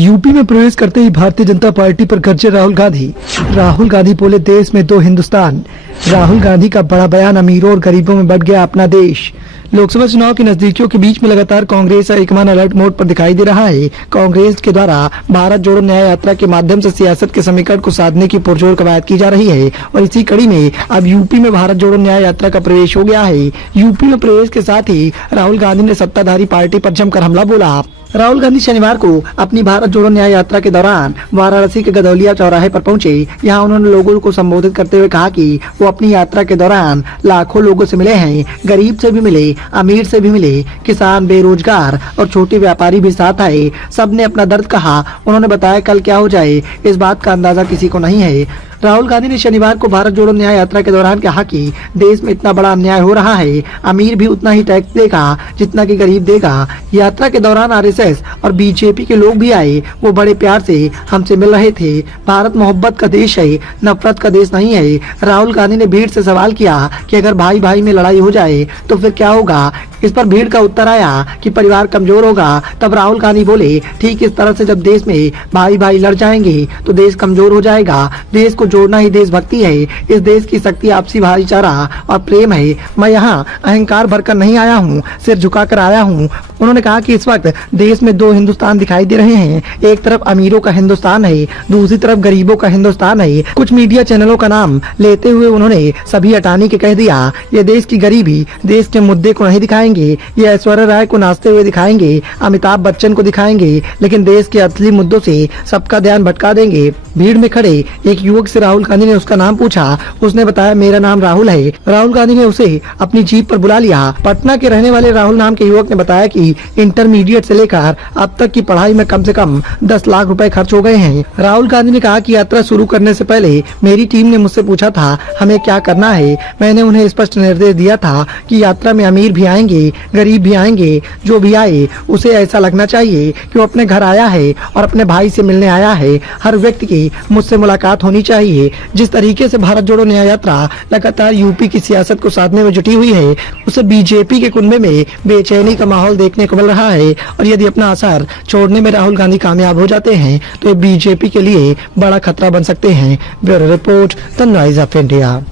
UP में प्रवेश करते ही भारतीय जनता पार्टी पर गरजे राहुल गांधी। राहुल गांधी बोले, देश में दो हिंदुस्तान। राहुल गांधी का बड़ा बयान, अमीरों और गरीबों में बढ़ गया अपना देश। लोकसभा चुनाव की नजदीकियों के बीच में लगातार कांग्रेस हाईकमान अलर्ट मोड पर दिखाई दे रहा है। कांग्रेस के द्वारा भारत जोड़ो न्याय यात्रा के माध्यम से सियासत के समीकरण को साधने की पुरजोर कवायद की जा रही है और इसी कड़ी में अब यूपी में भारत जोड़ो न्याय यात्रा का प्रवेश हो गया है। यूपी में प्रवेश के साथ ही राहुल गांधी ने सत्ताधारी पार्टी पर जमकर हमला बोला। राहुल गांधी शनिवार को अपनी भारत जोड़ो न्याय यात्रा के दौरान वाराणसी के गदौलिया चौराहे पर पहुंचे। यहां उन्होंने लोगों को संबोधित करते हुए कहा कि वो अपनी यात्रा के दौरान लाखों लोगों से मिले हैं। गरीब से भी मिले, अमीर से भी मिले, किसान, बेरोजगार और छोटे व्यापारी भी साथ आए। सबने अपना दर्द कहा। उन्होंने बताया, कल क्या हो जाए इस बात का अंदाजा किसी को नहीं है। राहुल गांधी ने शनिवार को भारत जोड़ो न्याय यात्रा के दौरान कहा कि देश में इतना बड़ा अन्याय हो रहा है, अमीर भी उतना ही टैक्स देगा जितना कि गरीब देगा। यात्रा के दौरान आरएसएस और बीजेपी के लोग भी आए। वो बड़े प्यार से हमसे मिल रहे थे। भारत मोहब्बत का देश है, नफरत का देश नहीं है। राहुल गांधी ने भीड़ से सवाल किया कि अगर भाई भाई में लड़ाई हो जाए तो फिर क्या होगा। इस पर भीड़ का उत्तर आया कि परिवार कमजोर होगा। तब राहुल गांधी बोले, ठीक इस तरह से जब देश में भाई भाई लड़ जाएंगे तो देश कमजोर हो जाएगा। देश को जोड़ना ही देशभक्ति है। इस देश की शक्ति आपसी भाईचारा और प्रेम है। मैं यहाँ अहंकार भरकर नहीं आया हूँ, सिर झुकाकर आया हूँ। उन्होंने कहा कि इस वक्त देश में दो हिंदुस्तान दिखाई दे रहे हैं। एक तरफ अमीरों का हिंदुस्तान है, दूसरी तरफ गरीबों का हिंदुस्तान है। कुछ मीडिया चैनलों का नाम लेते हुए उन्होंने सभी हटाने के कह दिया। ये देश की गरीबी, देश के मुद्दे को नहीं दिखाएंगे। ये ऐश्वर्या राय को नाचते हुए दिखाएंगे, अमिताभ बच्चन को दिखाएंगे, लेकिन देश के असली मुद्दों से सबका ध्यान भटका देंगे। भीड़ में खड़े एक युवक से राहुल गांधी ने उसका नाम पूछा। उसने बताया, मेरा नाम राहुल है। राहुल गांधी ने उसे अपनी जीप पर बुला लिया। पटना के रहने वाले राहुल नाम के युवक ने बताया कि इंटरमीडिएट से लेकर अब तक की पढ़ाई में कम से कम 10 लाख रुपए खर्च हो गए हैं। राहुल गांधी ने कहा कि यात्रा शुरू करने से पहले मेरी टीम ने मुझसे पूछा था हमें क्या करना है। मैंने उन्हें स्पष्ट निर्देश दिया था कि यात्रा में अमीर भी आएंगे, गरीब भी आएंगे। जो भी आए उसे ऐसा लगना चाहिए कि वो अपने घर आया है और अपने भाई से मिलने आया है। हर व्यक्ति की मुझसे मुलाकात होनी चाहिए। जिस तरीके से भारत जोड़ो न्याय यात्रा लगातार यूपी की सियासत को साधने में जुटी हुई है, उसे बीजेपी के कुनबे में बेचैनी का माहौल देखने को मिल रहा है और यदि अपना असर छोड़ने में राहुल गांधी कामयाब हो जाते हैं तो ये बीजेपी के लिए बड़ा खतरा बन सकते हैं। Bureau report, the noise of India.